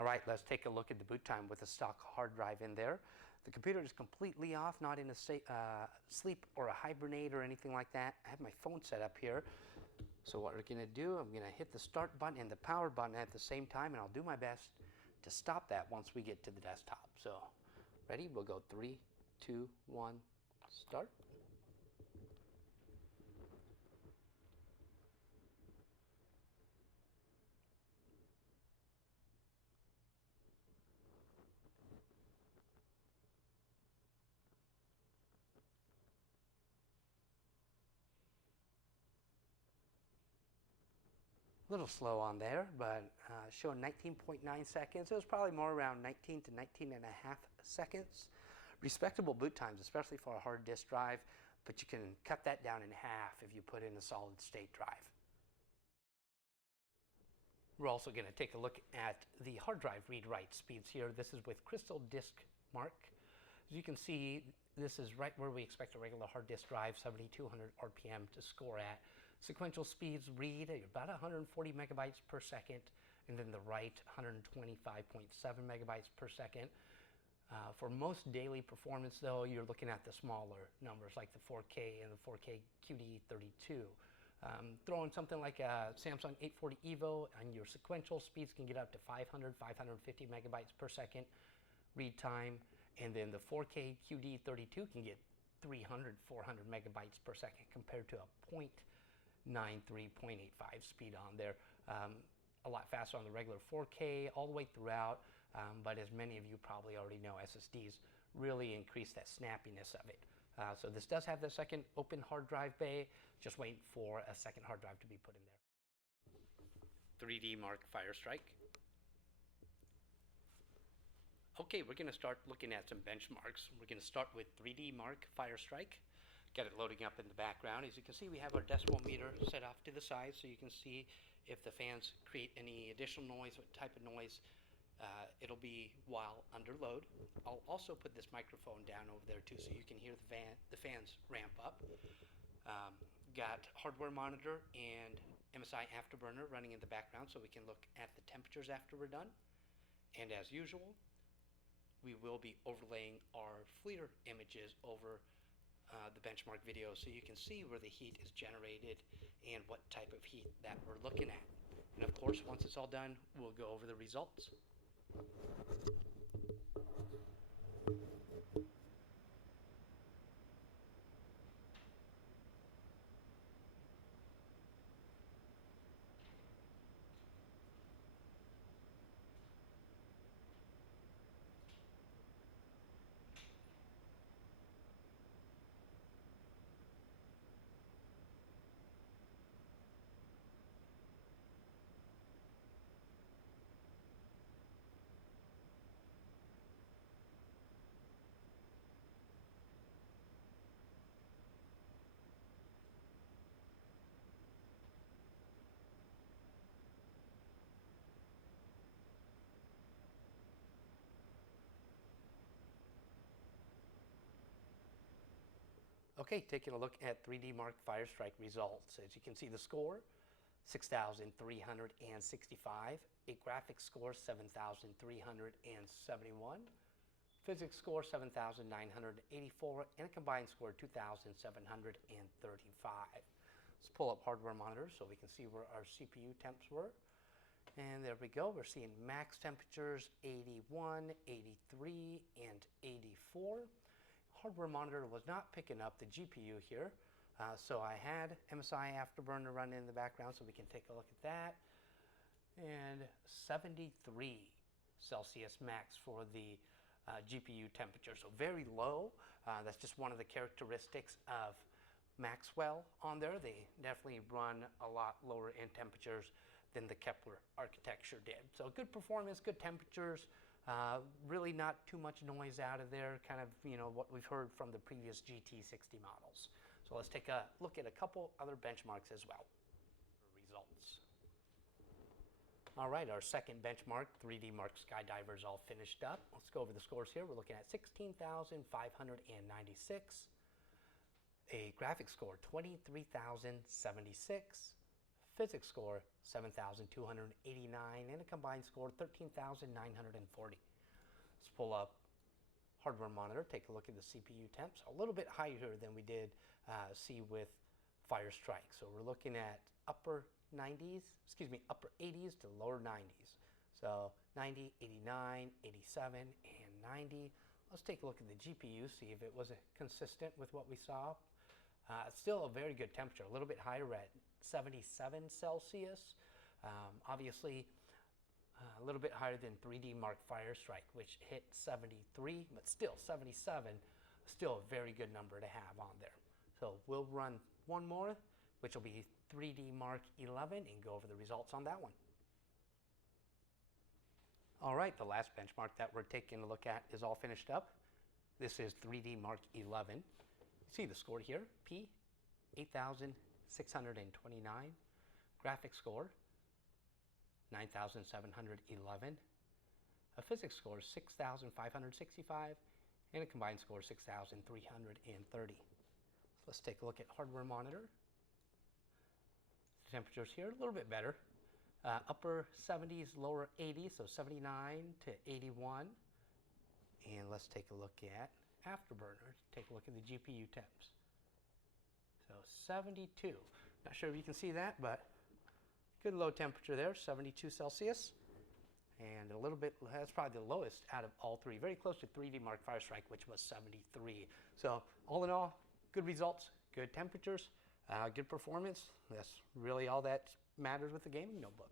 All right, let's take a look at the boot time with the stock hard drive in there. The computer is completely off, not in a sleep or a hibernate or anything like that. I have my phone set up here. So what we're going to do, I'm going to hit the start button and the power button at the same time, and I'll do my best to stop that once we get to the desktop. So ready? We'll go 3, 2, 1, start. A little slow on there, but showing 19.9 seconds. It was probably more around 19 to 19 and a half seconds. Respectable boot times, especially for a hard disk drive, but you can cut that down in half if you put in a solid state drive. We're also going to take a look at the hard drive read-write speeds here. This is with Crystal Disk Mark. As you can see, this is right where we expect a regular hard disk drive, 7,200 RPM to score at. Sequential speeds read at about 140 megabytes per second, and then the write 125.7 megabytes per second. For most daily performance, though, you're looking at the smaller numbers like the 4K and the 4K QD32. Throwing something like a Samsung 840 EVO, and your sequential speeds can get up to 500, 550 megabytes per second read time. And then the 4K QD32 can get 300, 400 megabytes per second compared to a 0.93, 0.85 speed on there. A lot faster on the regular 4K all the way throughout, but as many of you probably already know, SSDs really increase that snappiness of it. So this does have the second open hard drive bay, just waiting for a second hard drive to be put in there. 3D Mark Firestrike. Okay, we're going to start looking at some benchmarks. We're going to start with 3D Mark Firestrike. Got it loading up in the background. As you can see, we have our decimal meter set off to the side, so you can see if the fans create any additional noise, what type of noise. It'll be while under load. I'll also put this microphone down over there too, so you can hear the fans ramp up. Got hardware monitor and MSI Afterburner running in the background, so we can look at the temperatures after we're done. And as usual, we will be overlaying our FLIR images over the benchmark video, so you can see where the heat is generated and what type of heat that we're looking at. And of course, once it's all done, we'll go over the results. Okay, taking a look at 3D Mark Firestrike results. As you can see, the score, 6,365. A graphics score, 7,371. Physics score, 7,984. And a combined score, 2,735. Let's pull up hardware monitor so we can see where our CPU temps were. And there we go. We're seeing max temperatures, 81, 83, and 84. Hardware monitor was not picking up the GPU here, so I had MSI Afterburner running in the background so we can take a look at that. And 73 Celsius max for the GPU temperature, so very low. That's just one of the characteristics of Maxwell on there. They definitely run a lot lower in temperatures than the Kepler architecture did. So good performance, good temperatures. Really not too much noise out of there, kind of, you know, what we've heard from the previous GT60 models. So let's take a look at a couple other benchmarks as well. Results. All right, our second benchmark, 3D Mark Skydiver, is all finished up. Let's go over the scores here. We're looking at 16,596. A graphics score, 23,076. physics score 7,289, and a combined score 13,940. Let's pull up hardware monitor, take a look at the CPU temps, a little bit higher than we did see with Fire Strike. So we're looking at upper 80s to lower 90s. So 90, 89, 87, and 90. Let's take a look at the GPU, see if it was consistent with what we saw. Still a very good temperature, a little bit higher at 77 Celsius. Obviously, a little bit higher than 3D Mark Fire Strike, which hit 73, but still 77, still a very good number to have on there. So we'll run one more, which will be 3D Mark 11, and go over the results on that one. All right, the last benchmark that we're taking a look at is all finished up. This is 3D Mark 11. You see the score here, P, 8,629. Graphics score, 9,711. A physics score, 6,565. And a combined score, 6,330. So let's take a look at hardware monitor. The temperatures here, a little bit better. Upper 70s, lower 80s, so 79 to 81. And let's take a look at Afterburner. Take a look at the GPU temps. So 72. Not sure if you can see that, but good low temperature there, 72 Celsius. And a little bit, that's probably the lowest out of all three. Very close to 3D Mark Fire Strike, which was 73. So all in all, good results, good temperatures, good performance. That's really all that matters with the gaming notebook.